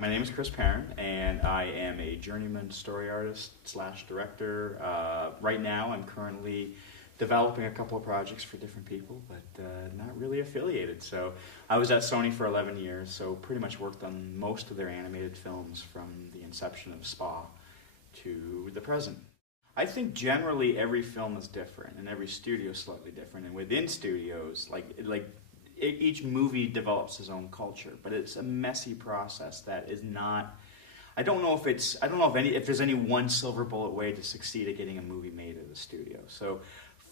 My name is Kris Pearn, and I am a journeyman story artist slash director. Right now, I'm currently developing a couple of projects for different people, but not really affiliated. So I was at Sony for 11 years, so pretty much worked on most of their animated films from the inception of Spa to the present. I think generally every film is different, and every studio is slightly different. And within studios, each movie develops its own culture, but it's a messy process that is not. I don't know if there's any one silver bullet way to succeed at getting a movie made at the studio. So,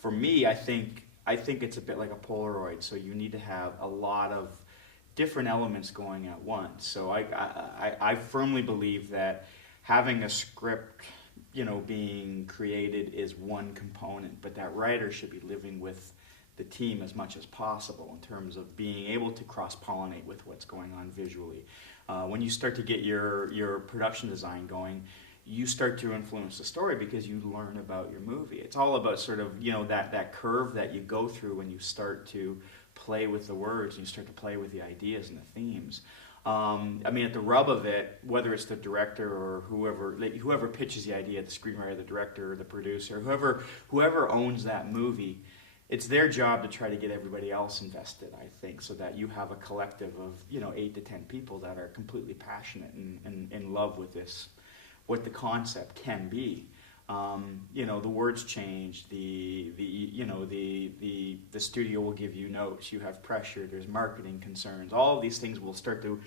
for me, I think it's a bit like a Polaroid. So you need to have a lot of different elements going at once. So I firmly believe that having a script, being created is one component, but that writer should be living with the team as much as possible in terms of being able to cross-pollinate with what's going on visually. When you start to get your production design going, you start to influence the story because you learn about your movie. It's all about sort of, that curve that you go through when you start to play with the words and you start to play with the ideas and the themes. At the rub of it, whether it's the director or whoever pitches the idea, the screenwriter, the director, the producer, whoever owns that movie, it's their job to try to get everybody else invested, I think, so that you have a collective of 8 to 10 people that are completely passionate and in love with this, what the concept can be. The words change. The studio will give you notes. You have pressure. There's marketing concerns. All of these things will start to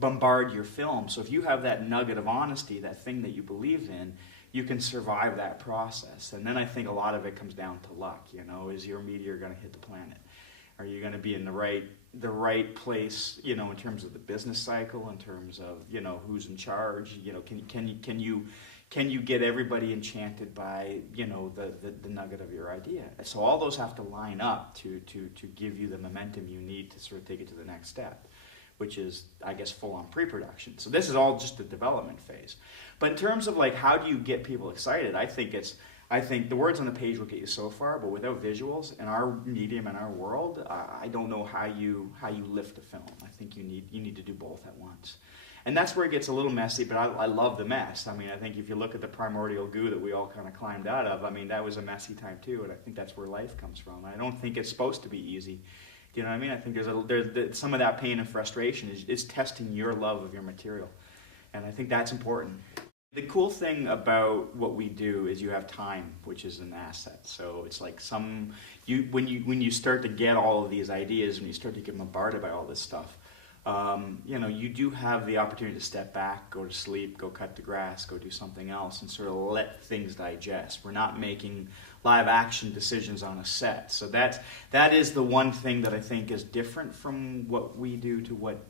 bombard your film. So if you have that nugget of honesty, that thing that you believe in, you can survive that process. And then I think a lot of it comes down to luck. Is your meteor going to hit the planet? Are you going to be in the right place? In terms of the business cycle, in terms of who's in charge. Can you get everybody enchanted by the nugget of your idea? So all those have to line up to give you the momentum you need to sort of take it to the next step, which is, I guess, full-on pre-production. So this is all just the development phase. But in terms of how do you get people excited, I think the words on the page will get you so far, but without visuals in our medium, in our world, I don't know how you lift a film. I think you need to do both at once. And that's where it gets a little messy, but I love the mess. I think if you look at the primordial goo that we all kind of climbed out of, that was a messy time too, and I think that's where life comes from. I don't think it's supposed to be easy. Do you know what I mean? I think there's some of that pain and frustration is testing your love of your material, and I think that's important. The cool thing about what we do is you have time, which is an asset. So it's like when you start to get all of these ideas and you start to get bombarded by all this stuff, you do have the opportunity to step back, go to sleep, go cut the grass, go do something else, and sort of let things digest. We're not making live action decisions on a set. So that is the one thing that I think is different from what we do to what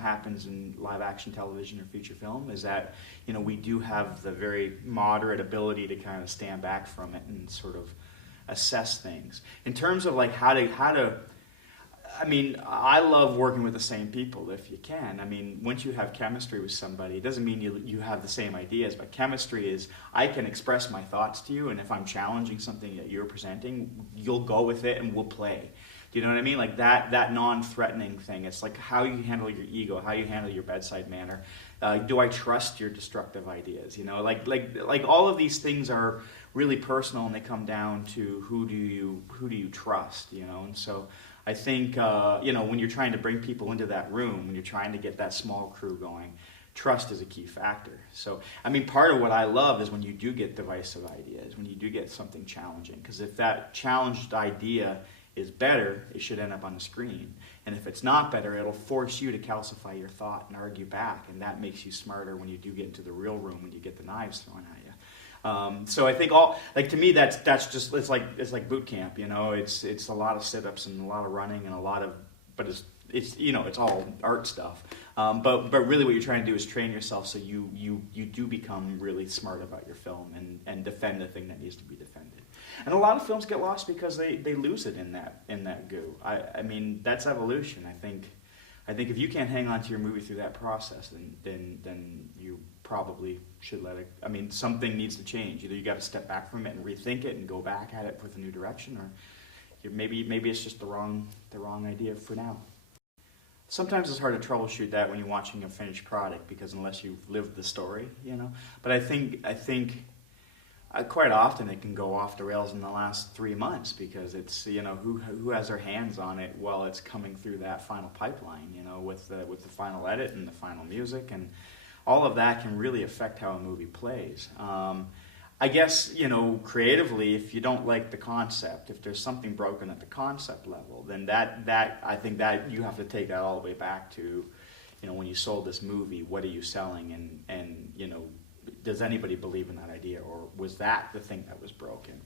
happens in live action television or feature film, is that we do have the very moderate ability to kind of stand back from it and sort of assess things. In terms of how to I love working with the same people if you can. Once you have chemistry with somebody, it doesn't mean you have the same ideas, but chemistry is, I can express my thoughts to you, and if I'm challenging something that you're presenting, you'll go with it and we'll play. Do you know what I mean? Like that non-threatening thing. It's like how you handle your ego, how you handle your bedside manner. Do I trust your destructive ideas? Like all of these things are really personal, and they come down to who do you trust? And so I think when you're trying to bring people into that room, when you're trying to get that small crew going, trust is a key factor. So part of what I love is when you do get divisive ideas, when you do get something challenging, because if that challenged idea is better, it should end up on the screen. And if it's not better, it'll force you to calcify your thought and argue back, and that makes you smarter when you do get into the real room, when you get the knives thrown at you. So I think to me that's just it's like boot camp. It's a lot of sit-ups and a lot of running and but it's all art stuff. But really what you're trying to do is train yourself so you do become really smart about your film and defend the thing that needs to be defended. And a lot of films get lost because they lose it in that goo. That's evolution. I think if you can't hang on to your movie through that process, then you probably should let it. Something needs to change. Either you got to step back from it and rethink it and go back at it with a new direction, or maybe it's just the wrong idea for now. Sometimes it's hard to troubleshoot that when you're watching a finished product, because unless you've lived the story, you know. But I think quite often it can go off the rails in the last 3 months, because it's, you know, who has their hands on it while it's coming through that final pipeline, you know, with the final edit and the final music, and all of that can really affect how a movie plays. I guess, you know, creatively, if you don't like the concept, if there's something broken at the concept level, then that I think that you have to take that all the way back to, you know, when you sold this movie, what are you selling, and you know, does anybody believe in that idea, or was that the thing that was broken?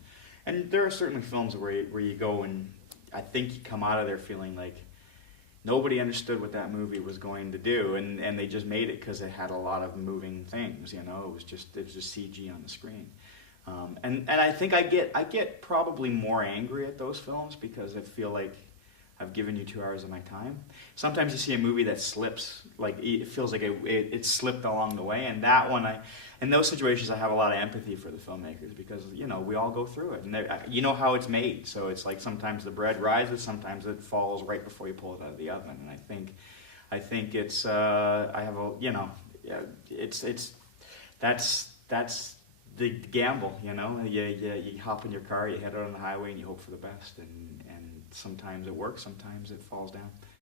And there are certainly films where you go and I think you come out of there feeling like nobody understood what that movie was going to do, and they just made it because it had a lot of moving things, you know. It was just CG on the screen. And I think I get probably more angry at those films because I feel like I've given you 2 hours of my time. Sometimes you see a movie that slips, like it feels like it slipped along the way, and that one, in those situations I have a lot of empathy for the filmmakers, because, you know, we all go through it, and you know how it's made, so it's like sometimes the bread rises, sometimes it falls right before you pull it out of the oven, and I think it's I have a, you know, it's that's the gamble, you know. You hop in your car, you head out on the highway, and you hope for the best, and sometimes it works, sometimes it falls down.